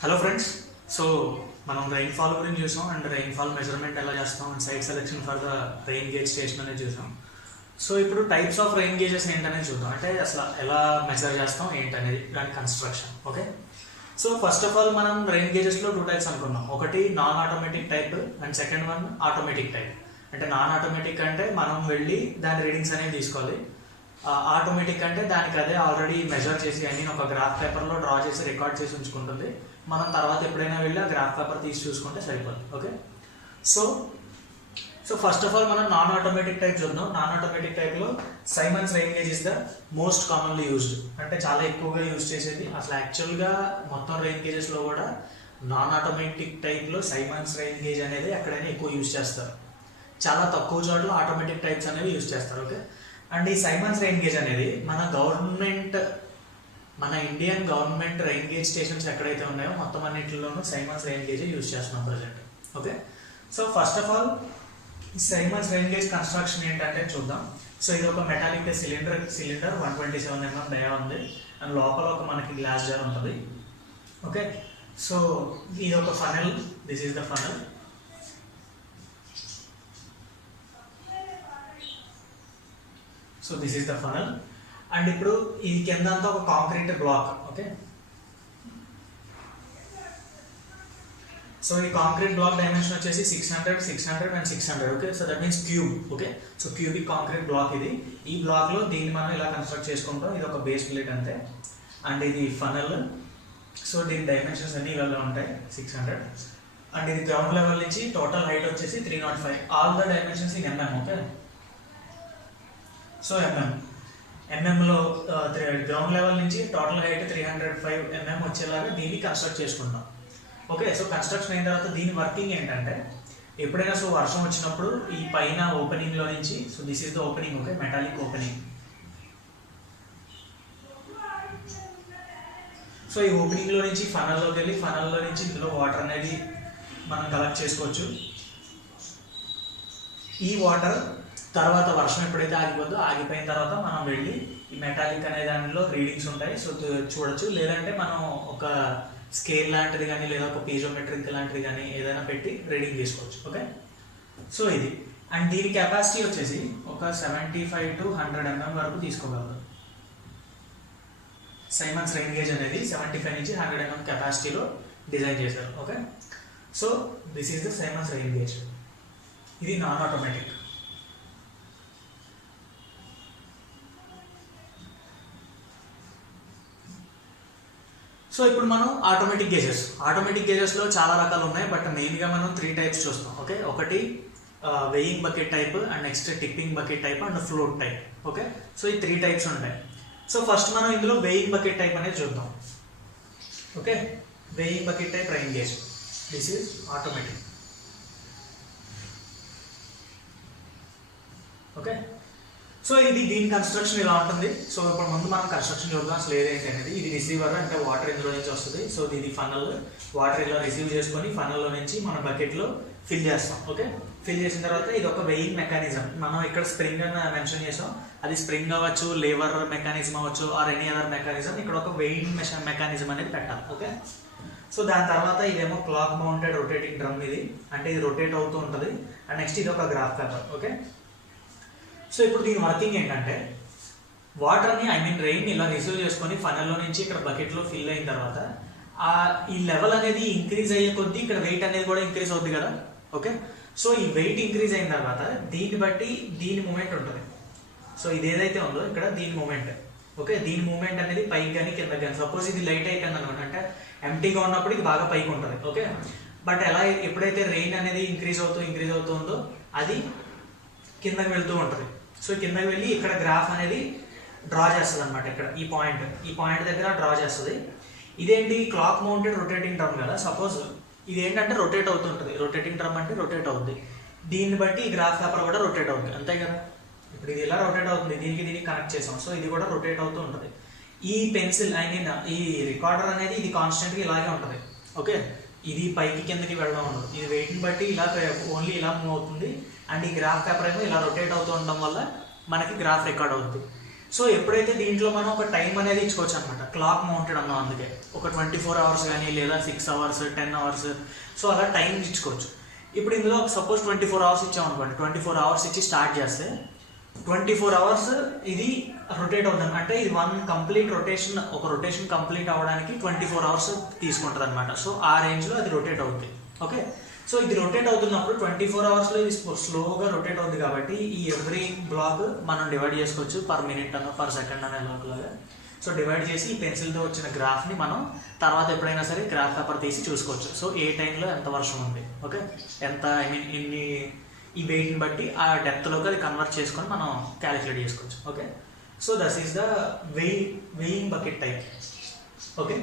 Hello friends. So మనం rainfall గురించి చూసాం అండ్ రెయిన్ఫాల్ మెజర్మెంట్ ఎలా చేస్తాం and site selection for the rain gauge station అనేది చూసాం. సో ఇప్పుడు టైప్స్ ఆఫ్ రెయిన్ గేజెస్ ఏంటనేది చూద్దాం. అంటే అసలు ఎలా మెజర్ చేస్తాం ఏంటనేది దాని construction. Okay, so first of all మనం రెయిన్ గేజెస్లో 2 టైప్స్ అనుకున్నాం. ఒకటి non automatic type and second one automatic type. అంటే నాన్ ఆటోమేటిక్ అంటే మనం వెళ్ళి దాని రీడింగ్స్ అనేవి తీసుకోవాలి. ఆటోమేటిక్ అంటే దానికి అదే ఆల్రెడీ మెజర్ చేసి అన్ని ఒక గ్రాఫ్ పేపర్లో డ్రా చేసి రికార్డ్ చేసి ఉంచుకుంటుంది. మనం తర్వాత ఎప్పుడైనా వెళ్ళి ఆ గ్రాఫ్ పేపర్ తీసి చూసుకుంటే సరిపోతుంది. Okay, so first of all మనం నాన్ ఆటోమేటిక్ టైప్ చూద్దాం. నాన్ ఆటోమేటిక్ టైప్లో Simons rain gauge is the most commonly used. అంటే చాలా ఎక్కువగా యూజ్ చేసేది. అసలు యాక్చువల్గా మొత్తం రెయిన్ గేజెస్లో కూడా నాన్ ఆటోమేటిక్ టైప్లో సైమన్స్ రెయిన్ గేజ్ అనేది ఎక్కడైనా ఎక్కువ యూజ్ చేస్తారు. చాలా తక్కువ చోట్ల ఆటోమేటిక్ టైప్స్ అనేవి యూజ్ చేస్తారు. ఓకే, అండ్ ఈ సైమన్స్ రెయిన్ గేజ్ అనేది మన Indian government rain gauge stations ఎక్కడైతే ఉన్నాయో మొత్తం అన్నింటిలోనూ సైమన్స్ రెయిన్ గేజ్ యూజ్ చేస్తున్నాం present. Okay, so first of all ఈ సైమన్స్ రెయిన్ గేజ్ కన్స్ట్రక్షన్ ఏంటంటే చూద్దాం. సో ఇది ఒక మెటాలిక్ సిలిండర్ 127 mm డయా ఉంది అండ్ లోపల ఒక మనకి గ్లాస్ జార్ ఉంటుంది. ఓకే, సో ఇది ఒక funnel. This is the funnel. So this is the funnel and ఇప్పుడు ఈ కింద అంతా ఒక కాంక్రీట్ బ్లాక్. ఓకే, సో ఈ కాంక్రీట్ బ్లాక్ డైమెన్షన్ వచ్చేసి 600 and 600. Okay, so that means cube. Okay, so cubic concrete block ఇది. ఈ బ్లాక్లో దీన్ని మనం ఇలా కన్స్ట్రక్ట్ చేసుకుంటాం. ఇది ఒక బేస్ ప్లేట్ అంతే అండ్ ఇది ఫనల్. సో దీని డైమెన్షన్స్ అన్ని ఇవాళ ఉంటాయి 600 అండ్ ఇది గ్రౌండ్ లెవెల్ నుంచి టోటల్ హైట్ వచ్చేసి 305. All the dimensions in mm. Okay, so ఎంఎంలో గ్రౌండ్ లెవెల్ నుంచి టోటల్ హైట్ 305 mm వచ్చేలాగా దీన్ని కన్స్ట్రక్ట్ చేసుకుంటాం. ఓకే, సో కన్స్ట్రక్షన్ అయిన తర్వాత దీని వర్కింగ్ ఏంటంటే ఎప్పుడైనా సో వర్షం వచ్చినప్పుడు ఈ పైన ఓపెనింగ్లో నుంచి, so this is the opening. Okay, metallic opening. So ఈ ఓపెనింగ్లో నుంచి ఫనల్లోకి వెళ్ళి ఫనల్లో నుంచి ఇందులో వాటర్ అనేది మనం కలెక్ట్ చేసుకోవచ్చు. ఈ వాటర్ తర్వాత వర్షం ఎప్పుడైతే ఆగిపోద్దో ఆగిపోయిన తర్వాత మనం వెళ్ళి ఈ మెటాలిక్ అనే దానిలో రీడింగ్స్ ఉంటాయి. సో చూడొచ్చు. లేదంటే మనం ఒక స్కేల్ లాంటిది కానీ లేదా ఒక పీజోమెట్రిక్ లాంటిది కానీ ఏదైనా పెట్టి రీడింగ్ తీసుకోవచ్చు. ఓకే, సో ఇది అండ్ దీని కెపాసిటీ వచ్చేసి ఒక 75 to 100 mm వరకు తీసుకోగలదు. సైమన్స్ రెయిన్ గేజ్ అనేది 75 నుంచి 100 mm కెపాసిటీలో డిజైన్ చేశారు. Okay, so this is the Simons rain gauge. ఇది నాన్ ఆటోమేటిక్. సో ఇప్పుడు మనం ఆటోమేటిక్ గేజెస్లో చాలా రకాలు ఉన్నాయి, బట్ మెయిన్గా మనం 3 టైప్స్ చూస్తాం. ఓకే, ఒకటి weighing bucket type and next tipping bucket type and float type. Okay, so ఈ 3 టైప్స్ ఉంటాయి. సో ఫస్ట్ మనం ఇందులో వెయింగ్ బకెట్ టైప్ అనేది చూద్దాం. Okay, weighing bucket type rain gauge. This is automatic. Okay, so ఇది దీని construction ఇలా ఉంటుంది. సో ఇప్పుడు ముందు మనం కన్స్ట్రక్షన్ చూద్దాం అసలు ఏదైతే అనేది. ఇది రిసీవర్, అంటే వాటర్ ఇందులో నుంచి వస్తుంది. సో ఇది ఫనల్. వాటర్ ఇలా రిసీవ్ చేసుకొని ఫనల్లో నుంచి మన బకెట్లో ఫిల్ చేస్తాం. ఓకే, ఫిల్ చేసిన తర్వాత ఇది ఒక వెయింగ్ మెకానిజం. మనం ఇక్కడ స్ప్రింగ్ అని మెన్షన్ చేసాం. అది స్ప్రింగ్ అవ్వచ్చు, లేవర్ మెకానిజం అవ్వచ్చు, ఆర్ ఎనీ అదర్ మెకానిజం. ఇక్కడ ఒక వెయింగ్ మెకానిజం అనేది పెట్టాలి. ఓకే, సో దాని తర్వాత ఇదేమో క్లాక్ మౌంటెడ్ రొటేటింగ్ డ్రమ్. ఇది అంటే ఇది రొటేట్ అవుతూ ఉంటుంది. అండ్ నెక్స్ట్ ఇది ఒక గ్రాఫ్ పేపర్. ఓకే, సో ఇప్పుడు దీని వర్కింగ్ ఏంటంటే వాటర్ని రెయిన్ ఇలా రిసీవ్ చేసుకొని ఫనల్లో నుంచి ఇక్కడ బకెట్లో ఫిల్ అయిన తర్వాత ఈ లెవెల్ అనేది ఇంక్రీజ్ అయ్యే కొద్దీ ఇక్కడ వెయిట్ అనేది కూడా ఇంక్రీజ్ అవుతుంది కదా. ఓకే, సో ఈ వెయిట్ ఇంక్రీజ్ అయిన తర్వాత దీన్ని బట్టి దీని మూమెంట్ ఉంటుంది. సో ఇది ఏదైతే ఉందో ఇక్కడ దీని మూమెంట్. ఓకే, దీని మూమెంట్ అనేది పైకి కానీ కిందకి కానీ. సపోజ్ ఇది లైట్ అయిపోయింది అనమాట, అంటే ఎంటీగా ఉన్నప్పుడు ఇది బాగా పైకి ఉంటుంది. ఓకే, బట్ ఎలా ఎప్పుడైతే రెయిన్ అనేది ఇంక్రీజ్ అవుతుందో అది కిందకి వెళ్తూ ఉంటుంది. సో కిందకి వెళ్ళి ఇక్కడ గ్రాఫ్ అనేది డ్రా చేస్తుంది అనమాట. ఇక్కడ ఈ పాయింట్ దగ్గర డ్రా చేస్తుంది. ఇదేంటి క్లాక్ మౌంటెడ్ రొటేటింగ్ డ్రమ్ కదా. సపోజ్ ఇది ఏంటంటే రొటేట్ అవుతుంటుంది. రొటేటింగ్ డ్రమ్ అంటే రొటేట్ అవుతుంది. దీన్ని బట్టి ఈ గ్రాఫ్ పేపర్ కూడా రొటేట్ అవుతుంది, అంతే కదా. ఇప్పుడు ఇది ఇలా రొటేట్ అవుతుంది, దీనికి కనెక్ట్ చేసాం. సో ఇది కూడా రొటేట్ అవుతూ ఉంటుంది. ఈ పెన్సిల్ ఈ రికార్డర్ అనేది ఇది కాన్స్టెంట్గా ఇలాగే ఉంటుంది. ఓకే, ఇది పైకి కిందకి వెళ్ళడం ఉండదు. ఇది వెయిట్ని బట్టి ఇలా ఓన్లీ ఇలా మూవ్ అవుతుంది. అండ్ ఈ గ్రాఫ్ పేపర్ ఏమో ఇలా రొటేట్ అవుతూ ఉండడం వల్ల మనకి గ్రాఫ్ రికార్డ్ అవుతుంది. సో ఎప్పుడైతే దీంట్లో మనం ఒక టైం అనేది ఇచ్చుకోవచ్చు అనమాట, క్లాక్ మౌంటెడ్ అన్నాం, అందుకే ఒక 24 hours కానీ లేదా 6 hours 10 hours, సో అలా టైం ఇచ్చుకోవచ్చు. ఇప్పుడు ఇందులో సపోజ్ 24 hours ఇచ్చామనుకోండి, 24 hours ఇచ్చి స్టార్ట్ చేస్తే 24 hours ఇది రొటేట్ అవుతుంది. అంటే ఇది వన్ కంప్లీట్ రొటేషన్, ఒక రొటేషన్ కంప్లీట్ అవ్వడానికి 24 hours తీసుకుంటుంది అనమాట. సో ఆ రేంజ్లో అది రొటేట్ అవుతుంది. ఓకే, సో ఇది రొటేట్ అవుతున్నప్పుడు 24 hours ఇది స్లోగా రొటేట్ అవుతుంది కాబట్టి ఈ ఎవ్రీ బ్లాక్ మనం డివైడ్ చేసుకోవచ్చు పర్ మినిట్ అన్న పర్ సెకండ్ అనే లాగా. సో డివైడ్ చేసి ఈ పెన్సిల్తో వచ్చిన గ్రాఫ్ని మనం తర్వాత ఎప్పుడైనా సరే గ్రాఫ్ పేపర్ తీసి చూసుకోవచ్చు. సో ఏ టైంలో ఎంత వర్షం ఉంది, ఓకే, ఎంత ఇన్ని ఈ వెయిట్ని బట్టి ఆ డెప్త్లోకి అది కన్వర్ట్ చేసుకొని మనం క్యాలిక్యులేట్ చేసుకోవచ్చు. Okay, so this is the weighing bucket type. Okay,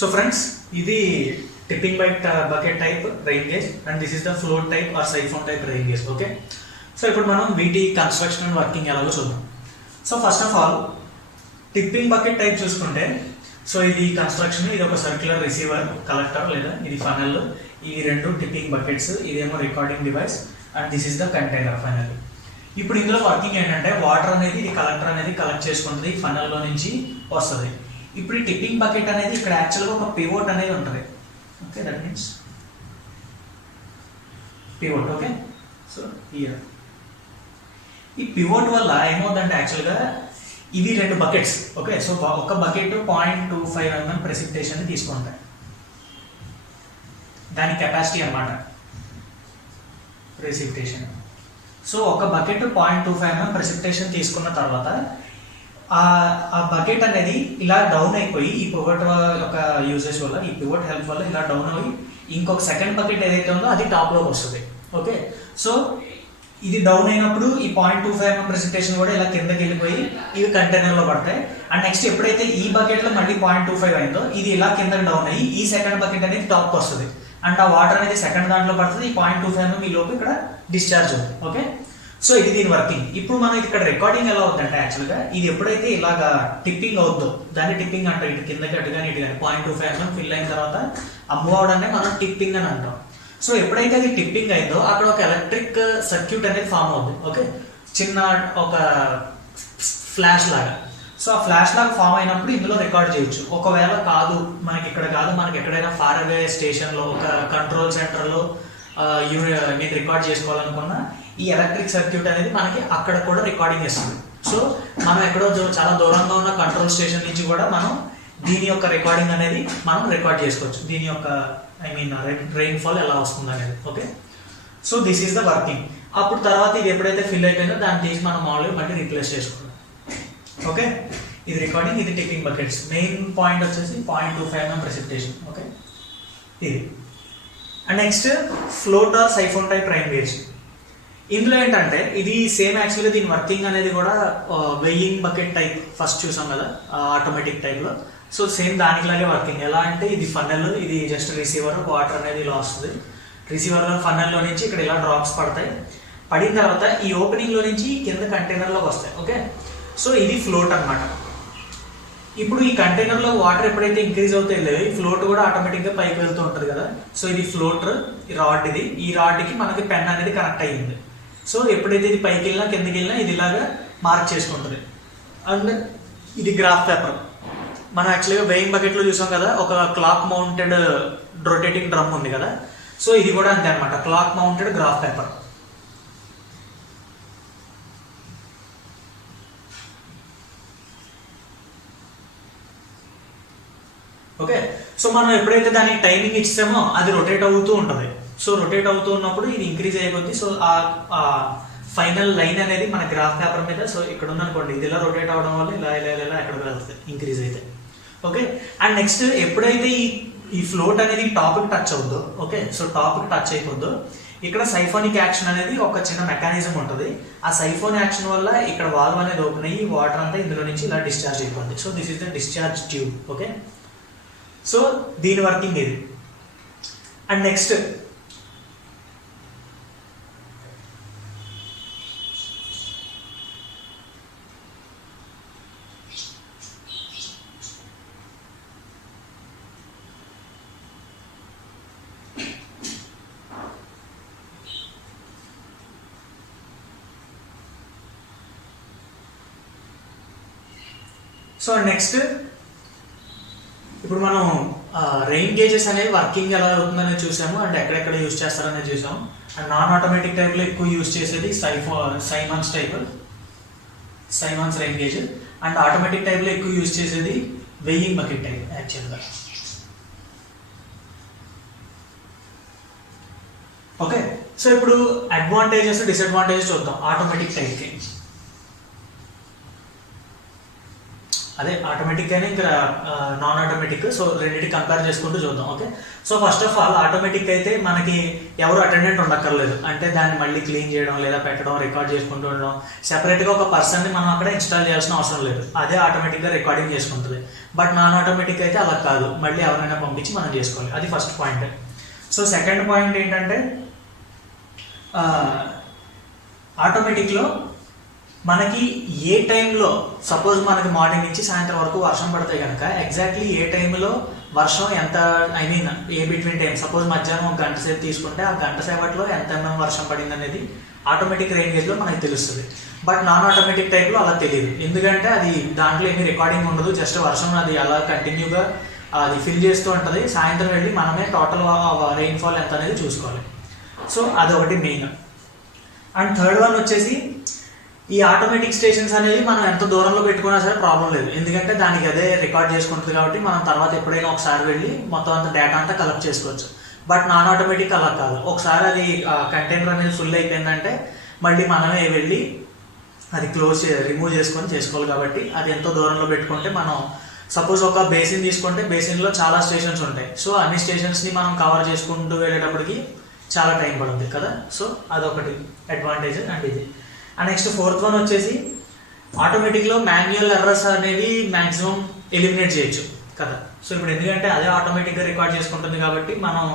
so friends, ఇది tipping bucket type rain gauge and this is the float type or siphon type rain gauge. Okay, so ఇప్పుడు మనం వీటి construction and working ఎలాగో చూద్దాం. So first of all tipping bucket type చూసుకుంటే, so ఇది construction, ఇది ఒక సర్క్యులర్ రిసీవర్, కలెక్టర్ లేదా ఇది ఫనల్, ఈ రెండు టిప్పింగ్ బకెట్స్, ఇదేమో recording device and this is the container final. ఇప్పుడు ఇందులో వర్కింగ్ ఏంటంటే వాటర్ అనేది ఇది కలెక్టర్ అనేది కలెక్ట్ చేసుకుంటుంది, ఫనల్లో నుంచి వస్తుంది. ఇప్పుడు ఈ టిప్పింగ్ బకెట్ అనేది ఇక్కడ యాక్చువల్గా ఒక పివోట్ అనేది ఉంటుంది. Okay, that means pivot. Okay, so here ఈ పివోట్ వల్ల ఏమవుతుందంటే యాక్చువల్గా ఇవి రెండు బకెట్స్. ఓకే, సో ఒక బకెట్ 0.25 mm ప్రెసిపిటేషన్ తీసుకుంటాయి, దాని కెపాసిటీ అన్నమాట ప్రెసిపిటేషన్. సో ఒక బకెట్ 0.25 mm ప్రెసిపిటేషన్ తీసుకున్న తర్వాత ఆ బకెట్ అనేది ఇలా డౌన్ అయిపోయి ఈ పివోట్ యొక్క యూజెస్ వల్ల, ఈ పివోట్ హెల్ప్ వల్ల ఇలా డౌన్ అయ్యి ఇంకొక సెకండ్ బకెట్ ఏదైతే ఉందో అది టాప్ లోకి వస్తుంది. ఓకే, సో ఇది డౌన్ అయినప్పుడు ఈ 0.25 mm ప్రెసిపిటేషన్ కూడా ఇలా కిందకి వెళ్ళిపోయి ఇవి కంటైనర్ లో పడతాయి. అండ్ నెక్స్ట్ ఎప్పుడైతే ఈ బకెట్ లో మళ్ళీ 0.25 అయిందో ఇది ఇలా కిందకి డౌన్ అయ్యి ఈ సెకండ్ బకెట్ అనేది టాప్ వస్తుంది. అండ్ ఆ వాటర్ అనేది సెకండ్ దాంట్లో పడుతుంది, ఈ 0.25 mm ఈ లోపు ఇక్కడ డిశ్చార్జ్ అవుతుంది. ఓకే, సో ఇది దీని వర్కింగ్. ఇప్పుడు మనం ఇక్కడ రికార్డింగ్ ఎలా అవుతుందంటే యాక్చువల్గా ఇది ఎప్పుడైతే ఇలాగా టిప్పింగ్ అవుతుందో దాన్ని టిప్పింగ్ అంటాం. ఇటు కిందకి అటు కానీ ఇటు కానీ 0.25 mm ఫిల్ అయిన తర్వాత అమ్ము అవడాన్ని మనం టిప్పింగ్ అని అంటాం. సో ఎప్పుడైతే అది టిప్పింగ్ అయిందో అక్కడ ఒక ఎలక్ట్రిక్ సర్క్యూట్ అనేది ఫామ్ అవుతుంది. ఓకే, చిన్న ఒక ఫ్లాష్ లాగా. సో ఆ ఫ్లాష్ లాగా ఫామ్ అయినప్పుడు ఇందులో రికార్డ్ చేయొచ్చు. ఒకవేళ కాదు మనకి ఇక్కడ కాదు, మనకి ఎక్కడైనా ఫార్ అవే స్టేషన్లో ఒక కంట్రోల్ సెంటర్లో నేను రికార్డ్ చేసుకోవాలనుకున్నా ఈ ఎలక్ట్రిక్ సర్క్యూట్ అనేది మనకి అక్కడ కూడా రికార్డింగ్ ఇస్తుంది. సో మనం ఎక్కడో చాలా దూరంగా ఉన్న కంట్రోల్ స్టేషన్ నుంచి కూడా మనం దీని యొక్క రికార్డింగ్ అనేది మనం రికార్డ్ చేసుకోవచ్చు, దీని యొక్క రెయిన్ ఫాల్ ఎలా వస్తుంది అనేది. Okay, so this is the working. అప్పుడు తర్వాత ఇది ఎప్పుడైతే ఫిల్ అయిపోయిందో దాన్ని తీసి మనం మామూలుగా మళ్ళీ రీప్లేస్ చేసుకుంటాం. ఓకే, ఇది రికార్డింగ్, ఇది టికింగ్ బకెట్స్. మెయిన్ పాయింట్ వచ్చేసి 0.25 mm ప్రెసిపిటేషన్. ఓకే, ఇది. And next float or siphon type rain gauge. ఇందులో ఏంటంటే ఇది సేమ్ యాక్చువల్గా దీని వర్కింగ్ అనేది కూడా వెయింగ్ బకెట్ టైప్ ఫస్ట్ చూసాం కదా ఆటోమేటిక్ టైప్లో. సో సేమ్ దానికిలాగే వర్కింగ్. ఎలా అంటే ఇది ఫన్నెల్, ఇది జస్ట్ రిసీవర్, వాటర్ అనేది ఇలా వస్తుంది. రిసీవర్లో ఫన్నెల్లో నుంచి ఇక్కడ ఇలా డ్రాప్స్ పడతాయి. పడిన తర్వాత ఈ ఓపెనింగ్లో నుంచి కింద కంటైనర్లోకి వస్తాయి. ఓకే, సో ఇది ఫ్లోట్ అనమాట. ఇప్పుడు ఈ కంటైనర్లో వాటర్ ఎప్పుడైతే ఇంక్రీజ్ అవుతాయో ఈ ఫ్లోట్ కూడా ఆటోమేటిక్గా పైకి వెళ్తూ ఉంటుంది కదా. సో ఇది ఫ్లోటర్, ఈ రాడ్, ఇది ఈ రాడ్కి మనకి పెన్ అనేది కనెక్ట్ అయ్యింది. సో ఎప్పుడైతే ఇది పైకి వెళ్ళినా కిందకి వెళ్ళినా ఇది ఇలాగా మార్క్ చేసుకుంటుంది. అండ్ ఇది గ్రాఫ్ పేపర్. మనం యాక్చువల్గా వెయింగ్ బకెట్లో చూసాం కదా, ఒక క్లాక్ మౌంటెడ్ రొటేటింగ్ డ్రమ్ ఉంది కదా. సో ఇది కూడా అంతే అనమాట, clock mounted graph paper. Okay, so మనం ఎప్పుడైతే దానికి టైమింగ్ ఇచ్చామో అది రొటేట్ అవుతూ ఉంటుంది. సో రొటేట్ అవుతూ ఉన్నప్పుడు ఇది ఇంక్రీజ్ అయిపోద్ది. సో ఆ ఫైనల్ లైన్ అనేది మన గ్రాఫ్ పేపర్ మీద, సో ఇక్కడ ఉందనుకోండి, ఇది ఇలా రొటేట్ అవడం వల్ల ఇలా ఇలా ఇలా ఎక్కడికి వెళ్తుంది ఇంక్రీజ్ అయితే. ఓకే, అండ్ నెక్స్ట్ ఎప్పుడైతే ఈ ఫ్లోట్ అనేది టాప్కి టచ్ అవుద్దో, ఓకే, సో టాప్కి టచ్ అయిపోద్దో ఇక్కడ సైఫోనిక్ యాక్షన్ అనేది ఒక చిన్న మెకానిజం ఉంటుంది. ఆ సైఫోన్ యాక్షన్ వల్ల ఇక్కడ వాల్వ్ అనేది ఓపెన్ అయ్యి వాటర్ అంతా ఇందులో నుంచి ఇలా డిశ్చార్జ్ అయిపోద్ది. So this is the discharge tube. Okay, so దీని వర్కింగ్ ఇది. అండ్ నెక్స్ట్ ఇప్పుడు మనం రెయిన్ గేజెస్ అనేవి వర్కింగ్ ఎలా అవుతుందనేది చూసాము, అండ్ ఎక్కడెక్కడ యూజ్ చేస్తారనేది చూసాము. అండ్ నాన్ ఆటోమేటిక్ టైప్లో ఎక్కువ యూజ్ చేసేది సైమాన్స్ రెయిన్ గేజ్. అండ్ ఆటోమేటిక్ టైప్లో ఎక్కువ యూజ్ చేసేది వెయింగ్ బకెట్ టైప్ యాక్చువల్గా. ఓకే, సో ఇప్పుడు అడ్వాంటేజెస్ డిసడ్వాంటేజెస్ చూద్దాం ఆటోమేటిక్ టైప్కి. అదే ఆటోమేటిక్ అయినా ఇంకా నాన్ ఆటోమేటిక్, సో రెండింటి కంపేర్ చేసుకుంటూ చూద్దాం. Okay, so first of all automatic అయితే మనకి ఎవరు అటెండెంట్ ఉండక్కర్లేదు. అంటే దాన్ని మళ్ళీ క్లీన్ చేయడం లేదా పెట్టడం, రికార్డ్ చేసుకుంటూ ఉండడం, సెపరేట్గా ఒక పర్సన్ని మనం అక్కడ ఇన్స్టాల్ చేయాల్సిన అవసరం లేదు. అదే ఆటోమేటిక్గా రికార్డింగ్ చేసుకుంటుంది. బట్ నాన్ ఆటోమేటిక్ అయితే అలా కాదు, మళ్ళీ ఎవరైనా పంపించి మనం చేసుకోవాలి. అది first point. So second point ఏంటంటే ఆటోమేటిక్లో మనకి ఏ టైంలో, సపోజ్ మనకి మార్నింగ్ నుంచి సాయంత్రం వరకు వర్షం పడితే కనుక ఎగ్జాక్ట్లీ ఏ టైంలో వర్షం ఎంత, I mean A between time, suppose మధ్యాహ్నం ఒక గంట సేపు తీసుకుంటే ఆ గంట సేపట్లో ఎంత వర్షం పడింది అనేది ఆటోమేటిక్ రెయిన్ గేజ్లో మనకి తెలుస్తుంది. బట్ నాన్ ఆటోమేటిక్ టైప్లో అలా తెలియదు, ఎందుకంటే అది దాంట్లో ఏమీ రికార్డింగ్ ఉండదు. జస్ట్ వర్షం అది అలా కంటిన్యూగా అది ఫిల్ చేస్తూ ఉంటుంది. సాయంత్రం వెళ్ళి మనమే టోటల్ రెయిన్ఫాల్ ఎంత అనేది చూసుకోవాలి. సో అదొకటి మెయిన్. అండ్ థర్డ్ వన్ వచ్చేసి ఈ ఆటోమేటిక్ స్టేషన్స్ అనేవి మనం ఎంత దూరంలో పెట్టుకున్నా సరే ప్రాబ్లం లేదు, ఎందుకంటే దానికి అదే రికార్డ్ చేసుకుంటుంది కాబట్టి మనం తర్వాత ఎప్పుడైనా ఒకసారి వెళ్ళి మొత్తం అంత డేటా అంతా కలెక్ట్ చేసుకోవచ్చు. బట్ నాన్ ఆటోమేటిక్ అలా కాదు. ఒకసారి అది కంటైనర్ అనేది ఫుల్ అయిపోయిందంటే మళ్ళీ మనమే వెళ్ళి అది రిమూవ్ చేసుకోవాలి కాబట్టి అది ఎంతో దూరంలో పెట్టుకుంటే మనం, సపోజ్ ఒక బేసిన్ తీసుకుంటే బేసిన్లో చాలా స్టేషన్స్ ఉంటాయి. సో అన్ని స్టేషన్స్ని మనం కవర్ చేసుకుంటూ వెళ్ళేటప్పటికి చాలా టైం పడుతుంది కదా. సో అదొకటి అడ్వాంటేజ్. అండ్ ఇది నెక్స్ట్ ఫోర్త్ వన్ వచ్చేసి ఆటోమేటిక్లో మాన్యువల్ ఎర్రర్స్ అనేవి మ్యాక్సిమం ఎలిమినేట్ చేయొచ్చు కదా. సో ఇప్పుడు ఎందుకంటే అదే ఆటోమేటిక్గా రికార్డ్ చేసుకుంటుంది కాబట్టి మనం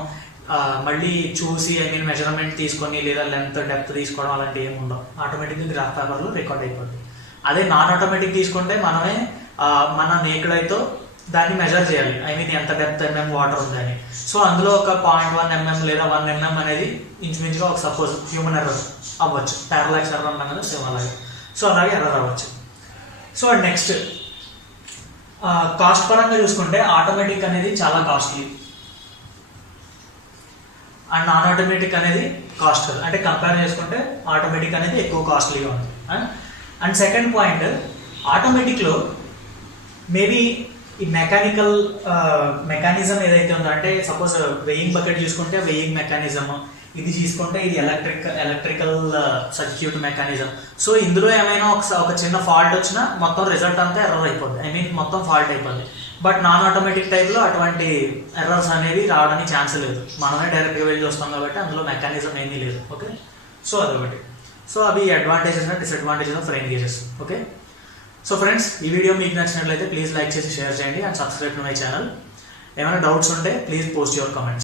మళ్ళీ చూసి ఐ మీన్ మెజర్మెంట్ తీసుకొని లేదా లెంత్ డెప్త్ తీసుకోవడం అలాంటివి ఏమి ఉండవు. ఆటోమేటిక్గా గ్రాఫ్ పేపర్లో రికార్డ్ అయిపోతుంది. అదే నాన్ ఆటోమేటిక్ తీసుకుంటే మనమే మన నేకెడ్ అయితే దాన్ని మెజర్ చేయాలి, ఐ మీన్ ఎంత డెప్త్ ఎంఎం వాటర్ ఉందని. సో అందులో ఒక 0.1 mm లేదా 1 mm అనేది ఇంచుమించుగా ఒక సపోజ్ హ్యూమన్ ఎర్రర్ అవ్వచ్చు. పారాలాక్స్ ఎర్రర్ అంటాం కదా, సేమ్ అలాగే. సో అలాగే ఎర్రర్ అవ్వచ్చు. సో నెక్స్ట్ కాస్ట్ పరంగా చూసుకుంటే ఆటోమేటిక్ అనేది చాలా కాస్ట్లీ అండ్ నాన్ ఆటోమేటిక్ అనేది కాస్ట్ కదా. అంటే కంపేర్ చేసుకుంటే ఆటోమేటిక్ అనేది ఎక్కువ కాస్ట్లీగా ఉంది. అండ్ సెకండ్ పాయింట్, ఆటోమేటిక్లో మేబీ ఈ మెకానిజం ఏదైతే ఉందో, అంటే సపోజ్ వెయింగ్ బకెట్ చూసుకుంటే వెయింగ్ మెకానిజం, ఇది తీసుకుంటే ఇది ఎలక్ట్రికల్ సర్క్యూట్ మెకానిజం. సో ఇందులో ఏమైనా ఒక చిన్న ఫాల్ట్ వచ్చినా మొత్తం రిజల్ట్ అంతా ఎర్రర్ అయిపోద్ది, ఐ మీన్ మొత్తం ఫాల్ట్ అయిపోద్ది. బట్ నాన్ ఆటోమేటిక్ టైప్లో అటువంటి ఎర్రర్స్ అనేవి రావడానికి ఛాన్స్ లేదు, మనమే డైరెక్ట్గా వెళ్ళి చూస్తాం కాబట్టి అందులో మెకానిజం ఏమీ లేదు. ఓకే, సో అదొకటి. సో అవి advantages and disadvantages of rain gauges. Okay, so friends ఈ వీడియో మీకు నచ్చినట్లయితే ప్లీజ్ లైక్ చేసి షేర్ చేయండి and subscribe to my channel. ఏమైనా డౌట్స్ ఉంటే ప్లీజ్ పోస్ట్ యువర్ కామెంట్స్.